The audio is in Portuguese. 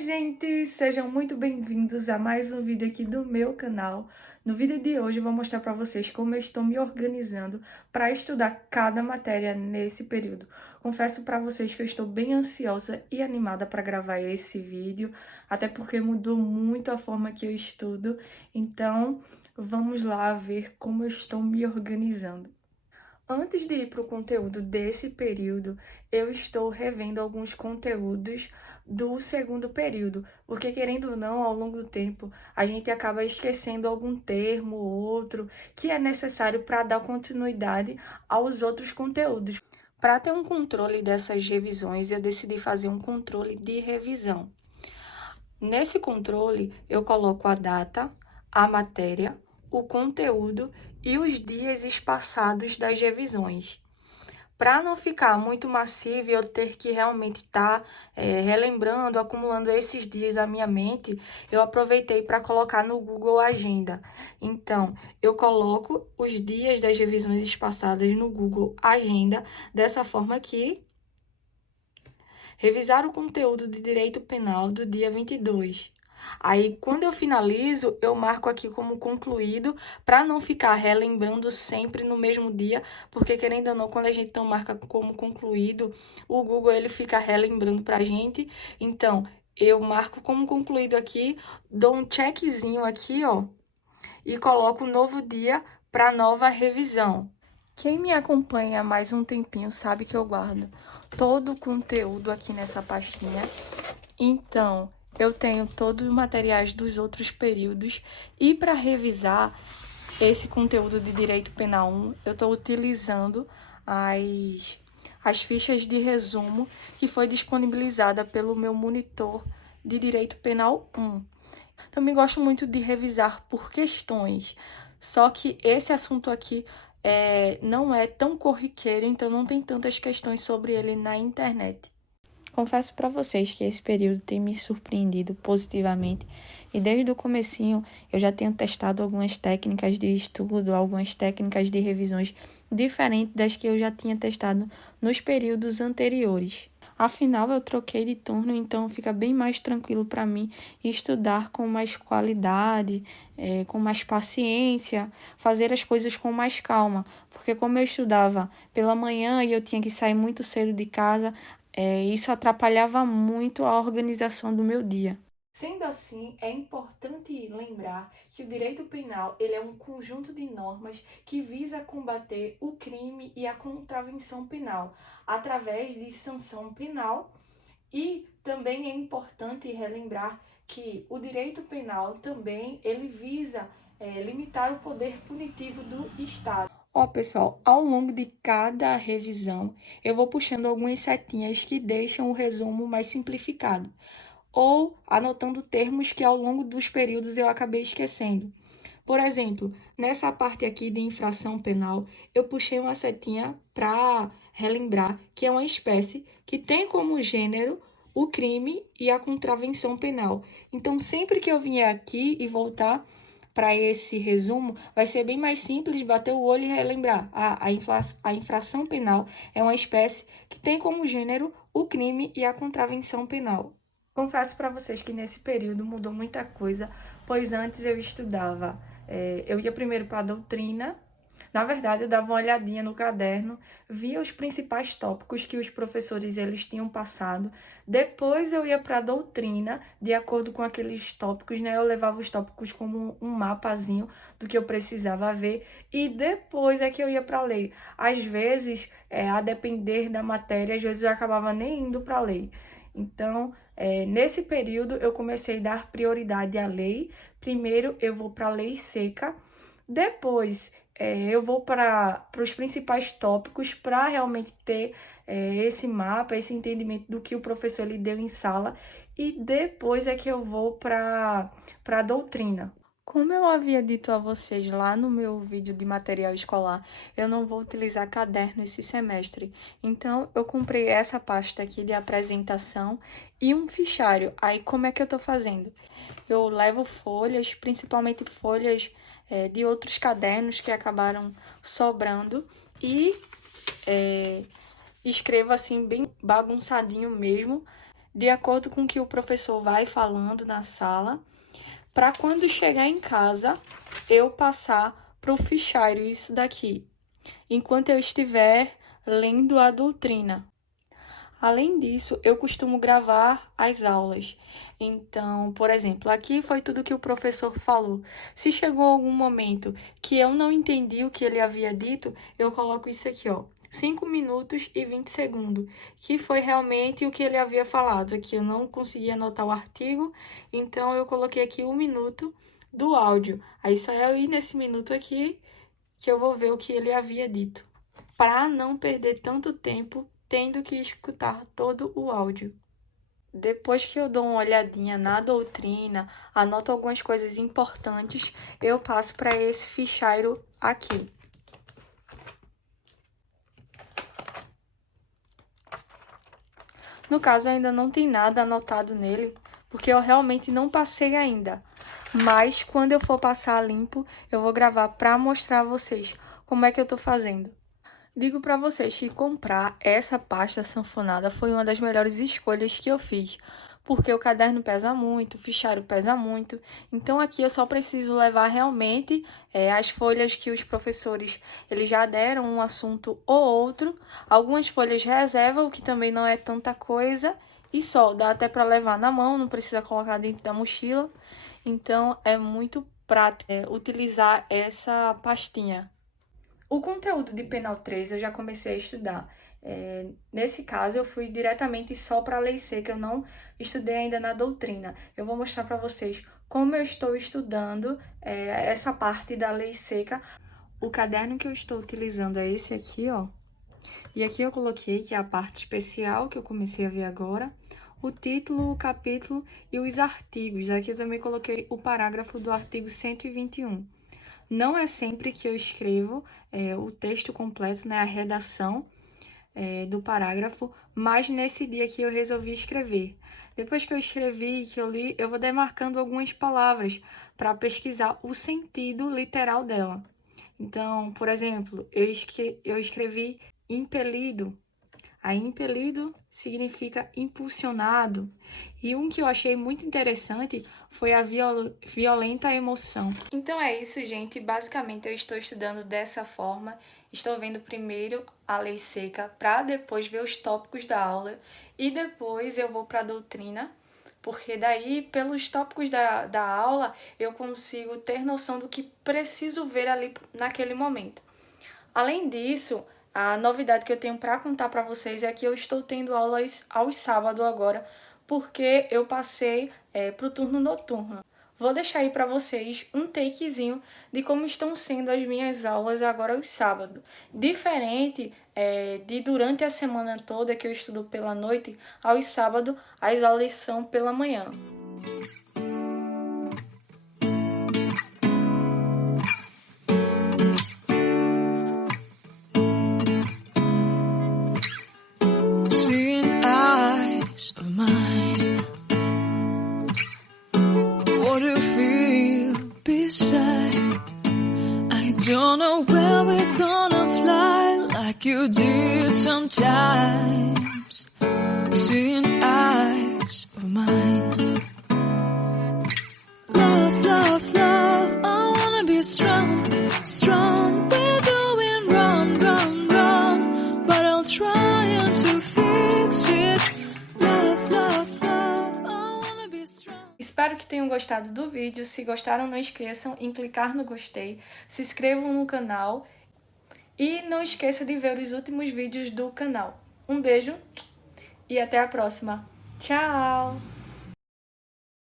gente! Sejam muito bem-vindos a mais um vídeo aqui do meu canal. No vídeo de hoje eu vou mostrar para vocês como eu estou me organizando para estudar cada matéria nesse período. Confesso para vocês que eu estou bem ansiosa e animada para gravar esse vídeo, até porque mudou muito a forma que eu estudo. Então, vamos lá ver como eu estou me organizando. Antes de ir para o conteúdo desse período, eu estou revendo alguns conteúdos do segundo período, porque querendo ou não, ao longo do tempo, a gente acaba esquecendo algum termo ou outro que é necessário para dar continuidade aos outros conteúdos. Para ter um controle dessas revisões, eu decidi fazer um controle de revisão. Nesse controle, eu coloco a data, a matéria, o conteúdo e os dias espaçados das revisões. Para não ficar muito massivo e eu ter que realmente estar relembrando, acumulando esses dias na minha mente, eu aproveitei para colocar no Google Agenda. Então, eu coloco os dias das revisões espaçadas no Google Agenda, dessa forma que revisar o conteúdo de direito penal do dia 22. Aí, quando eu finalizo, eu marco aqui como concluído, para não ficar relembrando sempre no mesmo dia, porque querendo ou não, quando a gente não marca como concluído, o Google ele fica relembrando para a gente. Então, eu marco como concluído aqui, dou um checkzinho aqui, ó, e coloco um novo dia para nova revisão. Quem me acompanha há mais um tempinho sabe que eu guardo todo o conteúdo aqui nessa pastinha. Então, eu tenho todos os materiais dos outros períodos e para revisar esse conteúdo de Direito Penal 1, eu estou utilizando as fichas de resumo que foi disponibilizada pelo meu monitor de Direito Penal 1. Também gosto muito de revisar por questões, só que esse assunto aqui não é tão corriqueiro, então não tem tantas questões sobre ele na internet. Confesso para vocês que esse período tem me surpreendido positivamente e desde o comecinho eu já tenho testado algumas técnicas de estudo, algumas técnicas de revisões diferentes das que eu já tinha testado nos períodos anteriores. Afinal, eu troquei de turno, então fica bem mais tranquilo para mim estudar com mais qualidade, com mais paciência, fazer as coisas com mais calma. Porque como eu estudava pela manhã e eu tinha que sair muito cedo de casa, isso atrapalhava muito a organização do meu dia. Sendo assim, é importante lembrar que o direito penal ele é um conjunto de normas que visa combater o crime e a contravenção penal através de sanção penal, e também é importante relembrar que o direito penal também ele visa limitar o poder punitivo do Estado. Ó, pessoal, ao longo de cada revisão, eu vou puxando algumas setinhas que deixam o resumo mais simplificado, ou anotando termos que ao longo dos períodos eu acabei esquecendo. Por exemplo, nessa parte aqui de infração penal, eu puxei uma setinha para relembrar que é uma espécie que tem como gênero o crime e a contravenção penal. Então, sempre que eu vier aqui e voltar para esse resumo, vai ser bem mais simples bater o olho e relembrar. A infração penal é uma espécie que tem como gênero o crime e a contravenção penal. Confesso para vocês que nesse período mudou muita coisa, pois antes eu estudava, eu ia primeiro para a doutrina. Na verdade, eu dava uma olhadinha no caderno, via os principais tópicos que os professores eles tinham passado. Depois eu ia para a doutrina, de acordo com aqueles tópicos, né? Eu levava os tópicos como um mapazinho do que eu precisava ver. E depois é que eu ia para a lei. Às vezes, a depender da matéria, às vezes eu acabava nem indo para a lei. Então, nesse período, eu comecei a dar prioridade à lei. Primeiro, eu vou para a lei seca. Depois, eu vou para os principais tópicos para realmente ter esse mapa, esse entendimento do que o professor lhe deu em sala. E depois é que eu vou para a doutrina. Como eu havia dito a vocês lá no meu vídeo de material escolar, eu não vou utilizar caderno esse semestre. Então, eu comprei essa pasta aqui de apresentação e um fichário. Aí, como é que eu tô fazendo? Eu levo folhas, principalmente folhas de outros cadernos que acabaram sobrando e escrevo assim bem bagunçadinho mesmo, de acordo com o que o professor vai falando na sala, para quando chegar em casa, eu passar para o fichário isso daqui, enquanto eu estiver lendo a doutrina. Além disso, eu costumo gravar as aulas. Então, por exemplo, aqui foi tudo que o professor falou. Se chegou algum momento que eu não entendi o que ele havia dito, eu coloco isso aqui, ó. 5 minutos e 20 segundos, que foi realmente o que ele havia falado. Aqui eu não consegui anotar o artigo, então eu coloquei aqui 1 minuto do áudio. Aí só é eu ir nesse minuto aqui que eu vou ver o que ele havia dito, para não perder tanto tempo tendo que escutar todo o áudio. Depois que eu dou uma olhadinha na doutrina, anoto algumas coisas importantes, eu passo para esse fichário aqui. No caso, ainda não tem nada anotado nele, porque eu realmente não passei ainda. Mas quando eu for passar limpo, eu vou gravar para mostrar a vocês como é que eu tô fazendo. Digo para vocês que comprar essa pasta sanfonada foi uma das melhores escolhas que eu fiz, porque o caderno pesa muito, o fichário pesa muito, então aqui eu só preciso levar realmente as folhas que os professores eles já deram um assunto ou outro, algumas folhas reserva, o que também não é tanta coisa, e só, dá até para levar na mão, não precisa colocar dentro da mochila, então é muito prático utilizar essa pastinha. O conteúdo de Penal 3 eu já comecei a estudar. Nesse caso, eu fui diretamente só para a lei seca, eu não estudei ainda na doutrina. Eu vou mostrar para vocês como eu estou estudando essa parte da lei seca. O caderno que eu estou utilizando é esse aqui, ó. E aqui eu coloquei que é a parte especial, que eu comecei a ver agora, o título, o capítulo e os artigos. Aqui eu também coloquei o parágrafo do artigo 121. Não é sempre que eu escrevo o texto completo, né, a redação do parágrafo, mas nesse dia que eu resolvi escrever. Depois que eu escrevi, que eu li, eu vou demarcando algumas palavras para pesquisar o sentido literal dela. Então, por exemplo, eu escrevi impelido. Aí, impelido significa impulsionado. E um que eu achei muito interessante foi a violenta emoção. Então é isso, gente. Basicamente, eu estou estudando dessa forma. Estou vendo primeiro a lei seca, para depois ver os tópicos da aula. E depois eu vou para a doutrina, porque daí, pelos tópicos da aula, eu consigo ter noção do que preciso ver ali naquele momento. Além disso, a novidade que eu tenho para contar para vocês é que eu estou tendo aulas aos sábados agora, porque eu passei para o turno noturno. Vou deixar aí para vocês um takezinho de como estão sendo as minhas aulas agora aos sábados. Diferente de durante a semana toda que eu estudo pela noite, aos sábados as aulas são pela manhã. Don't know where we're gonna fly like you did sometimes. Seeing eyes of mine. Love, love, love, I wanna be strong, strong. We're doing wrong, wrong, wrong, but I'll try to fix it. Love, love, love, I wanna be strong. Espero que tenham gostado do vídeo. Se gostaram, não esqueçam em clicar no gostei, se inscrevam no canal e não esqueça de ver os últimos vídeos do canal. Um beijo e até a próxima. Tchau!